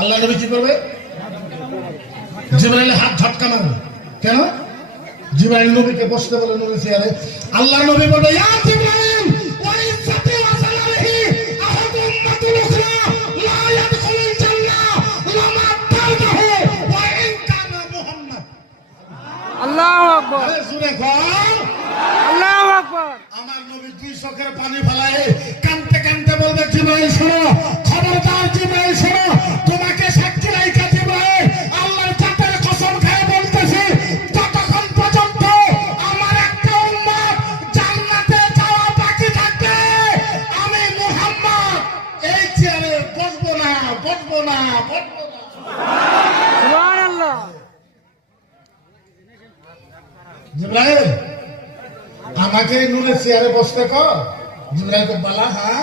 আল্লাহ নবী কি করবে? জিবরাইল হাত ঝটকা মারবে। কেন? জিবরাইল নবীকে বসতে বলে নবী চেয়ারে। আল্লাহ নবী বলবে, ইয়া জিবরাইল ওয়া ইজ্জাতি ওয়া সালামিহি আহাদু উম্মাতুল উখরা লা ইয়াদখুলুল জান্নাহ ওয়া মা তা'তাহু ওয়া ইন কানা মুহাম্মদ। আল্লাহু আকবার, আরে জোরে কর, আল্লাহু আকবার। আমার নবী দুই চোখের পানি ফেলায় কাঁদতে কাঁদতে বলবে, জিবরাইল শোনো, খবরদার জিবরাইল শোনো, তোমাকে সাক্ষী রাইখা জিবরাইল আল্লাহর জাতের কসম খেয়ে বলতেছি, যতক্ষণ পর্যন্ত আমার একটা উম্মত জান্নাতে যাওয়া বাকি থাকবে, আমি মুহাম্মদ এই চেয়ারে বসবো না, বসবো না, বসবো না। সুবহানাল্লাহ। জিবরাইল আমাকে নূরের চেয়ারে বসতে কর। জিবরাইল বলা, হ্যাঁ